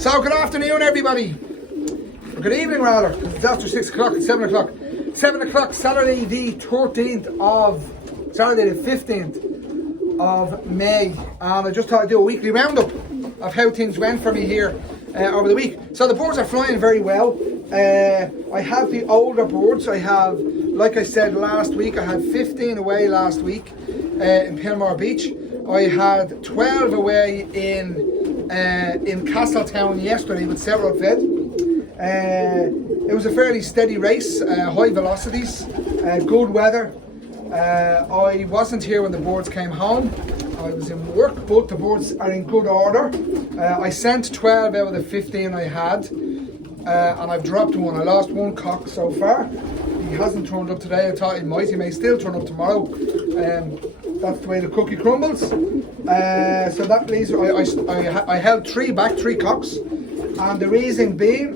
So good afternoon everybody, or good evening rather, because it's after 6 o'clock, it's 7 o'clock. 7 o'clock, Saturday the 15th of May. And I just thought I'd do a weekly roundup of how things went for me here over the week. So the boards are flying very well. I have the older boards. I have, like I said last week, I had 15 away last week in Pilmore Beach. I had 12 away in Castletown yesterday with several fed. It was a fairly steady race, high velocities, good weather. I wasn't here when the boards came home. I was in work, but the boards are in good order. I sent 12 out of the 15 I had, and I've dropped one. I lost one cock so far. He hasn't turned up today. I thought he might. He may still turn up tomorrow. That's the way the cookie crumbles. So that leaves, I held three cocks, and the reason being,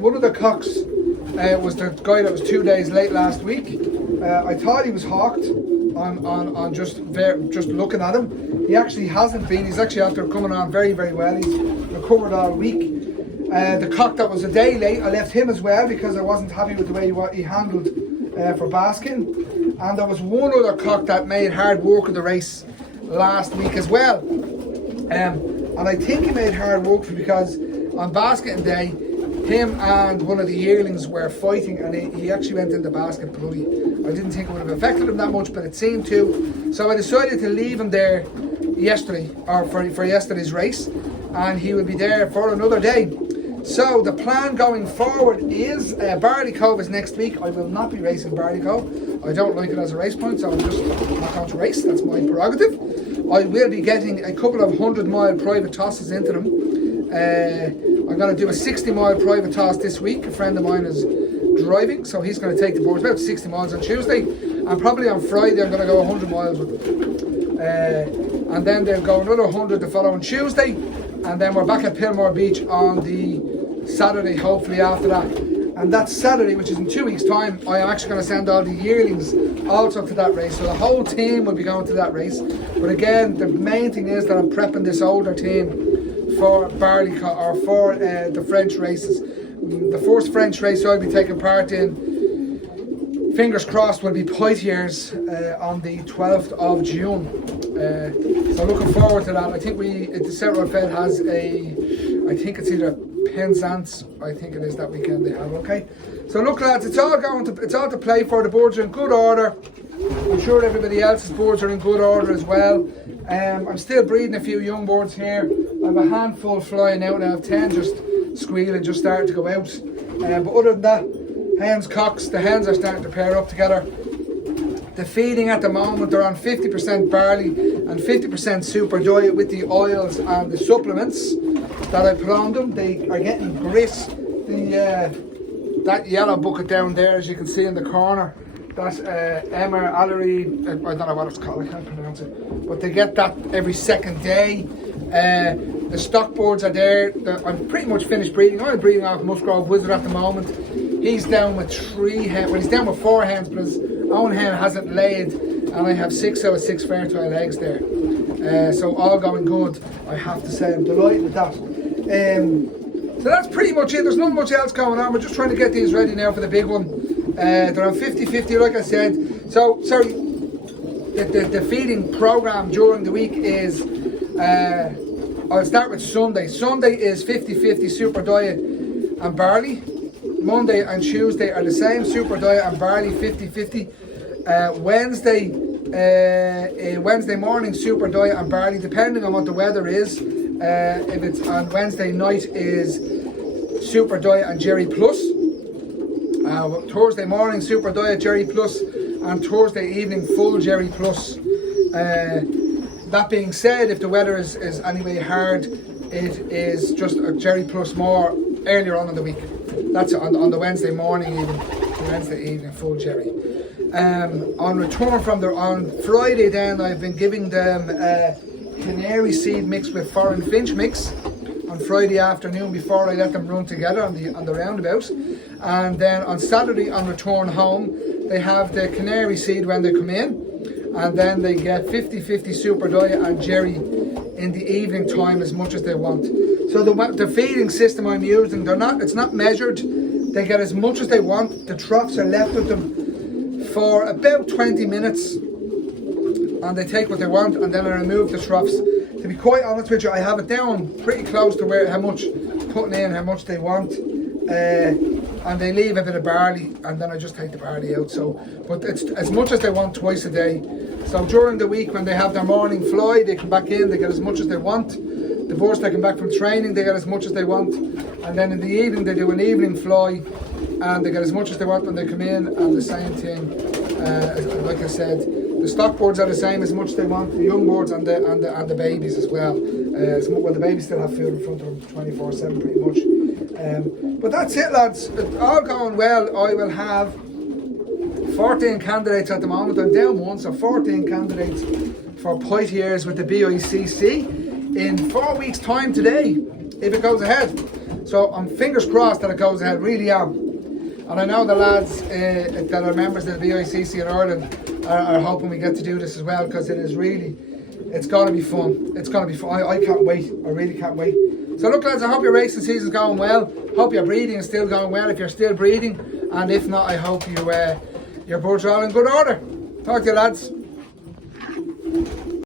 one of the cocks was the guy that was 2 days late last week. I thought he was hawked on just looking at him. He actually hasn't been. He's actually after coming on very, very well. He's recovered all week. The cock that was a day late, I left him as well because I wasn't happy with the way he handled for basking. And there was one other cock that made hard work of the race last week as well. And I think he made hard work because on basketing day, him and one of the yearlings were fighting, and he actually went in the basket bloody. I didn't think it would have affected him that much, but it seemed to. So I decided to leave him there yesterday, or for yesterday's race, and he will be there for another day. So the plan going forward is Barley Cove is next week. I will not be racing Barley Cove. I don't like it as a race point, so I'm just not going to race. That's my prerogative. I will be getting a couple of 100-mile private tosses into them. I'm going to do a 60-mile private toss this week. A friend of mine is driving, so he's going to take the boards about 60 miles on Tuesday, and probably on Friday I'm going to go 100 miles with them. And then they'll go another 100 the following Tuesday, and then we're back at Pilmore Beach on the Saturday, hopefully after that. And that Saturday, which is in 2 weeks' time, I am actually going to send all the yearlings also to that race. So the whole team will be going to that race. But again, the main thing is that I'm prepping this older team for Barley or for the French races. The first French race I'll be taking part in, fingers crossed, will be Poitiers on the 12th of June. So looking forward to that. I think the Settle Fed has I think it's either Penzance, I think it is that weekend they have. Okay, so look lads, it's all to play for. The boards are in good order. I'm sure everybody else's boards are in good order as well. I'm still breeding a few young boards here. I have a handful flying out now. I have 10 just squealing, just starting to go out. But other than that, hens, cocks, the hens are starting to pair up together. The feeding at the moment, they're on 50% barley and 50% super diet with the oils and the supplements that I put on them. They are getting grit. That yellow bucket down there, as you can see in the corner, that's Emmer Allery, I don't know what it's called, I can't pronounce it, but they get that every second day. The stock boards are there. I'm pretty much finished breeding. I'm breeding off Musgrove Wizard at the moment. He's down with 3 hens, well he's down with 4 hens, but his own hen hasn't laid, and I have 6 out of 6 fertile eggs there. So all going good, I have to say. I'm delighted with that. So that's pretty much it. There's not much else going on. We're just trying to get these ready now for the big one. They're on 50-50 like I said. So, sorry, the feeding program during the week is, I'll start with Sunday. Sunday is 50-50 super diet and barley. Monday and Tuesday are the same, super diet and barley, 50-50. Wednesday morning, super diet and barley, depending on what the weather is. If it's on Wednesday night, is super diet and Jerry Plus. Thursday morning, super diet, Jerry Plus, and Thursday evening, full Jerry Plus. That being said, if the weather is anyway hard, it is just a Jerry Plus more earlier on in the week. That's on the Wednesday morning, even the Wednesday evening, full Jerry. On return from on Friday, then I've been giving them canary seed mixed with foreign finch mix on Friday afternoon before I let them run together on the roundabout. And then on Saturday on return home, they have the canary seed when they come in, and then they get 50-50 super diet and Jerry in the evening time as much as they want. So the feeding system I'm using, it's not measured. They get as much as they want. The troughs are left with them for about 20 minutes, and they take what they want, and then I remove the troughs. To be quite honest with you, I have it down pretty close to how much putting in, how much they want, and they leave a bit of barley, and then I just take the barley out. So, but it's as much as they want twice a day. So during the week when they have their morning fly, they come back in, they get as much as they want. The birds taken back from training, they get as much as they want, and then in the evening they do an evening fly, and they get as much as they want when they come in. And the same thing, like I said, the stock birds are the same, as much as they want. The young birds and the babies as well. Well, the babies still have food in front of them 24/7 pretty much. But that's it, lads. It's all going well. I will have 14 candidates at the moment. I'm down one, so 14 candidates for Poitiers with the BICC in 4 weeks' time today, if it goes ahead. So I'm fingers crossed that it goes ahead, really am. And I know the lads that are members of the BICC in Ireland are hoping we get to do this as well, because it's going to be fun. It's going to be fun. I can't wait. I really can't wait. So look, lads, I hope your racing season's going well. Hope your breeding is still going well if you're still breeding. And if not, I hope your birds are all in good order. Talk to you, lads.